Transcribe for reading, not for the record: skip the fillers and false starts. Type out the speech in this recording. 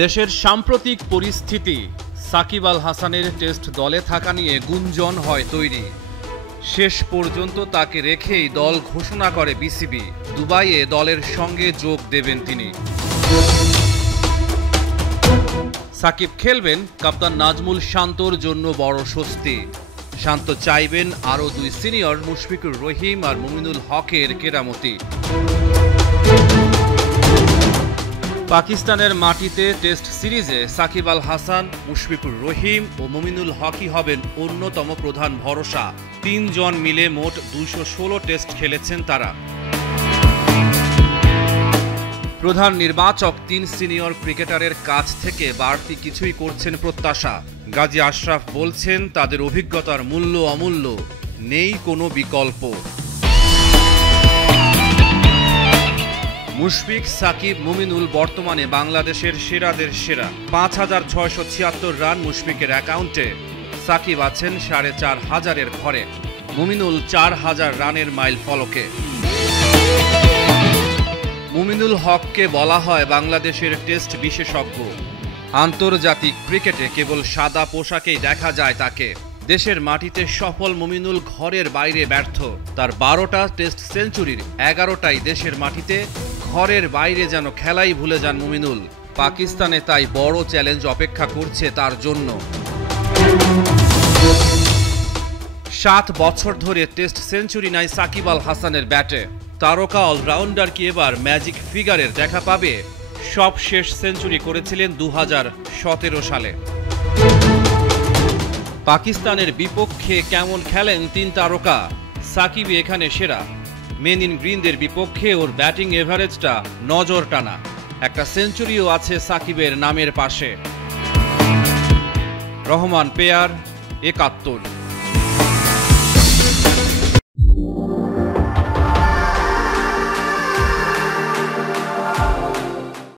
দেশের সাম্প্রতিক পরিস্থিতি, সাকিব আল হাসানের টেস্ট দলে থাকা নিয়ে গুঞ্জন হয় তৈরি। শেষ পর্যন্ত তাকে রেখেই দল ঘোষণা করে বিসিবি। দুবাইয়ে দলের সঙ্গে যোগ দেবেন তিনি। সাকিব খেলবেন কাপ্তান নাজমুল শান্তর জন্য বড় স্বস্তি। শান্ত চাইবেন আরও দুই সিনিয়র মুশফিকুর রহিম আর মুমিনুল হকের কেরামতি। পাকিস্তানের মাটিতে টেস্ট সিরিজে সাকিব আল হাসান, মুশফিকুর রহিম ও মুমিনুল হকই হবেন অন্যতম প্রধান ভরসা। তিনজন মিলে মোট ২১৬ টেস্ট খেলেছেন তারা। প্রধান নির্বাচক তিন সিনিয়র ক্রিকেটারের কাছ থেকে বাড়তি কিছুই করছেন প্রত্যাশা। গাজী আশরাফ বলছেন তাদের অভিজ্ঞতার মূল্য অমূল্য, নেই কোনো বিকল্প। মুশফিক, সাকিব, মুমিনুল বর্তমানে বাংলাদেশের সেরাদের সেরা। ৫,৬৭৬ রান মুশফিকের অ্যাকাউন্টে। সাকিব আছেন ৪,৫০০-এর ঘরে। মুমিনুল ৪,০০০ রানের মাইল ফলকে। মুমিনুল হককে বলা হয় বাংলাদেশের টেস্ট বিশেষজ্ঞ। আন্তর্জাতিক ক্রিকেটে কেবল সাদা পোশাকেই দেখা যায় তাকে। দেশের মাটিতে সফল মুমিনুল ঘরের বাইরে ব্যর্থ। তার ১২টা টেস্ট সেঞ্চুরির ১১টাই দেশের মাটিতে। ঘরের বাইরে যেন খেলাই ভুলে যান মুমিনুল। পাকিস্তানে তাই বড় চ্যালেঞ্জ অপেক্ষা করছে তার জন্য। ৭ বছর ধরে টেস্ট সেঞ্চুরি নাই সাকিব আল হাসানের ব্যাটে। তারকা অলরাউন্ডার কি এবার ম্যাজিক ফিগারের দেখা পাবে? সব শেষ সেঞ্চুরি করেছিলেন ২০১৭ সালে। পাকিস্তানের বিপক্ষে কেমন খেলেন তিন তারকা? সাকিবই এখানে সেরা। মেন ইন গ্রিনদের বিপক্ষে ওর ব্যাটিং এভারেজটা নজর টানা। একটা সেঞ্চুরিও আছে সাকিবের নামের পাশে। রহমান পেয়ার, ৭১।